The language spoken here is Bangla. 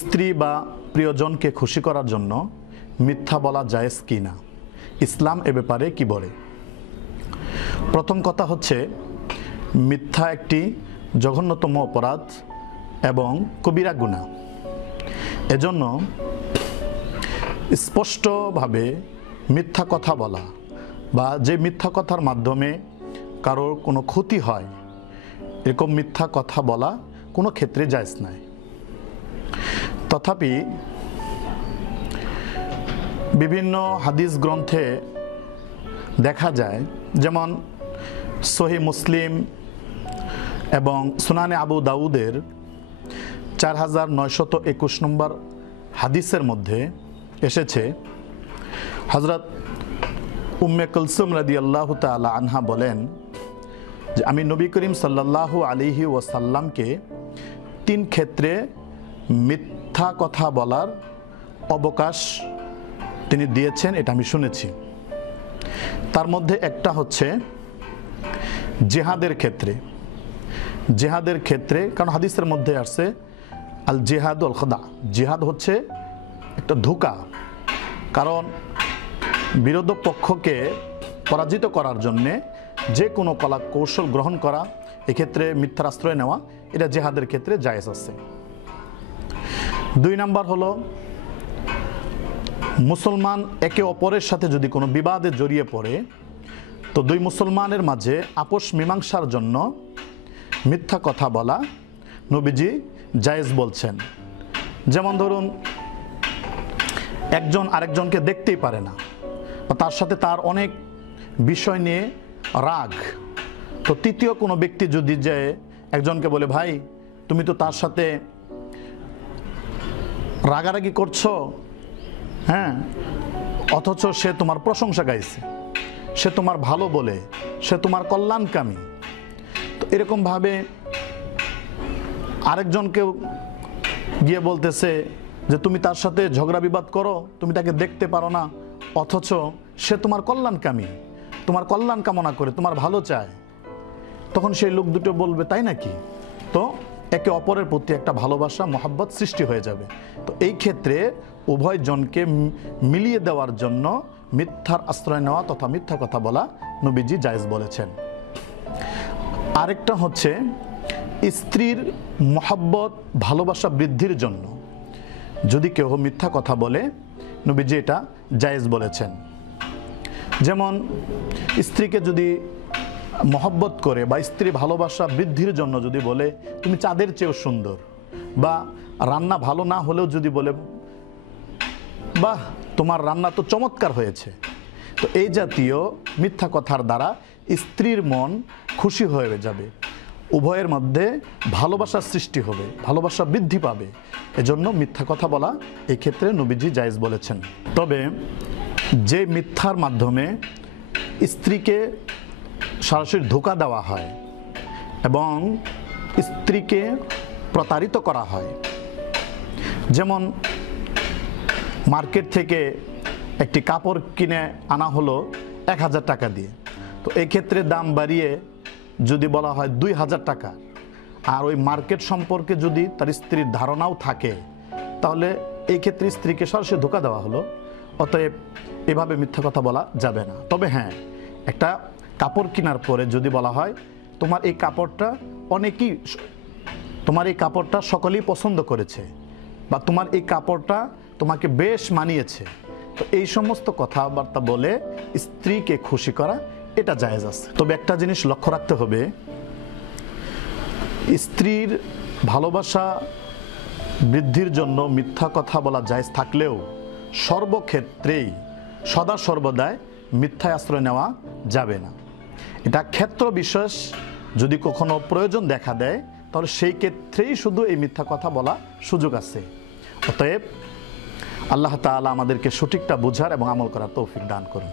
স্ত্রী বা প্রিয়জনকে খুশি করার জন্য মিথ্যা বলা জায়েজ কি না, ইসলাম এ ব্যাপারে কি বলে? প্রথম কথা হচ্ছে, মিথ্যা একটি জঘন্যতম অপরাধ এবং কবিরা গুনাহ। এজন্য স্পষ্টভাবে মিথ্যা কথা বলা বা যে মিথ্যা কথার মাধ্যমে কারোর কোনো ক্ষতি হয়, এরকম মিথ্যা কথা বলা কোনো ক্ষেত্রে জায়েজ নাই। তথাপি বিভিন্ন হাদিস গ্রন্থে দেখা যায়, যেমন সহিহ মুসলিম এবং সুনানে আবু দাউদের 4921 নম্বর হাদিসের মধ্যে এসেছে, হযরত উম্মে কুলসুম রাদিয়াল্লাহু তাআলা আনহা বলেন যে আমি নবী করিম সাল্লাল্লাহু আলাইহি ওয়াসাল্লামকে 3 ক্ষেত্রে মিথ্যা কথা বলার অবকাশ তিনি দিয়েছেন, এটা আমি শুনেছি। তার মধ্যে একটা হচ্ছে জিহাদের ক্ষেত্রে। জিহাদের ক্ষেত্রে, কারণ হাদিসের মধ্যে আসছে আল জিহাদ আল খদা, জিহাদ হচ্ছে একটা ধোঁকা। কারণ বিরোধ পক্ষকে পরাজিত করার জন্যে যে কোনো কলা কৌশল গ্রহণ করা, এক্ষেত্রে মিথ্যার আশ্রয় নেওয়া, এটা জিহাদের ক্ষেত্রে জায়েজ আছে। 2 নাম্বার হলো, মুসলমান একে অপরের সাথে যদি কোনো বিবাদে জড়িয়ে পড়ে, তো 2 মুসলমানের মাঝে আপোষ মীমাংসার জন্য মিথ্যা কথা বলা নবীজি জায়েজ বলছেন। যেমন ধরুন, একজন আরেকজনকে দেখতেই পারে না, বা তার সাথে তার অনেক বিষয় নিয়ে রাগ, তো তৃতীয় কোনো ব্যক্তি যদি যে একজনকে বলে, ভাই তুমি তো তার সাথে রাগারাগি করছো, হ্যাঁ, অথচ সে তোমার প্রশংসা গাইছে, সে তোমার ভালো বলে, সে তোমার কল্যাণকামী, তো এরকমভাবে আরেকজনকেও গিয়ে বলতেছে যে তুমি তার সাথে ঝগড়া বিবাদ করো, তুমি তাকে দেখতে পারো না, অথচ সে তোমার কল্যাণকামী, তোমার কল্যাণ কামনা করে, তোমার ভালো চায়। তখন সেই লোক দুটো বলবে, তাই নাকি? তো একে অপরের প্রতি একটা ভালোবাসা, মহব্বত সৃষ্টি হয়ে যাবে। তো এই ক্ষেত্রে উভয় জনকে মিলিয়ে দেওয়ার জন্য মিথ্যার আশ্রয় নেওয়া তথা মিথ্যা কথা বলা নবীজি জায়েজ বলেছেন। আরেকটা হচ্ছে, স্ত্রীর মহব্বত, ভালোবাসা বৃদ্ধির জন্য যদি কেউ মিথ্যা কথা বলে, নবীজি এটা জায়েজ বলেছেন। যেমন স্ত্রীকে যদি মহব্বত করে বা স্ত্রী ভালোবাসা বৃদ্ধির জন্য যদি বলে তুমি চাঁদের চেয়েও সুন্দর, বা রান্না ভালো না হলেও যদি বলে বাহ তোমার রান্না তো চমৎকার হয়েছে, তো এই জাতীয় মিথ্যা কথার দ্বারা স্ত্রীর মন খুশি হয়ে যাবে, উভয়ের মধ্যে ভালোবাসার সৃষ্টি হবে, ভালোবাসা বৃদ্ধি পাবে। এজন্য মিথ্যা কথা বলা এই ক্ষেত্রে নবীজি জায়েজ বলেছেন। তবে যে মিথ্যার মাধ্যমে স্ত্রীকে সরাসরি ধোঁকা দেওয়া হয় এবং স্ত্রীকে প্রতারিত করা হয়, যেমন মার্কেট থেকে একটি কাপড় কিনে আনা হলো 1000 টাকা দিয়ে, তো এই ক্ষেত্রে দাম বাড়িয়ে যদি বলা হয় 2000 টাকা, আর ওই মার্কেট সম্পর্কে যদি তার স্ত্রীর ধারণাও থাকে, তাহলে এই ক্ষেত্রে স্ত্রীকে সরাসরি ধোঁকা দেওয়া হলো। অতএব এভাবে মিথ্যা কথা বলা যাবে না। তবে হ্যাঁ, একটা কাপড় কেনার পরে যদি বলা হয় তোমার এই কাপড়টা সকলেই পছন্দ করেছে, বা তোমার এই কাপড়টা তোমাকে বেশ মানিয়েছে, তো এই সমস্ত কথাবার্তা বলে স্ত্রীকে খুশি করা, এটা জায়েজ আছে। তবে একটা জিনিস লক্ষ্য রাখতে হবে, স্ত্রীর ভালোবাসা বৃদ্ধির জন্য মিথ্যা কথা বলা জায়েজ থাকলেও সর্বক্ষেত্রেই সদা সর্বদাই মিথ্যায় আশ্রয় নেওয়া যাবে না। এটা ক্ষেত্র বিশেষ যদি কখনো প্রয়োজন দেখা দেয়, তাহলে সেই ক্ষেত্রেই শুধু এই মিথ্যা কথা বলা সুযোগ আছে। অতএব আল্লাহ তাআলা আমাদেরকে সঠিকটা বোঝার এবং আমল করার তৌফিক দান করুন।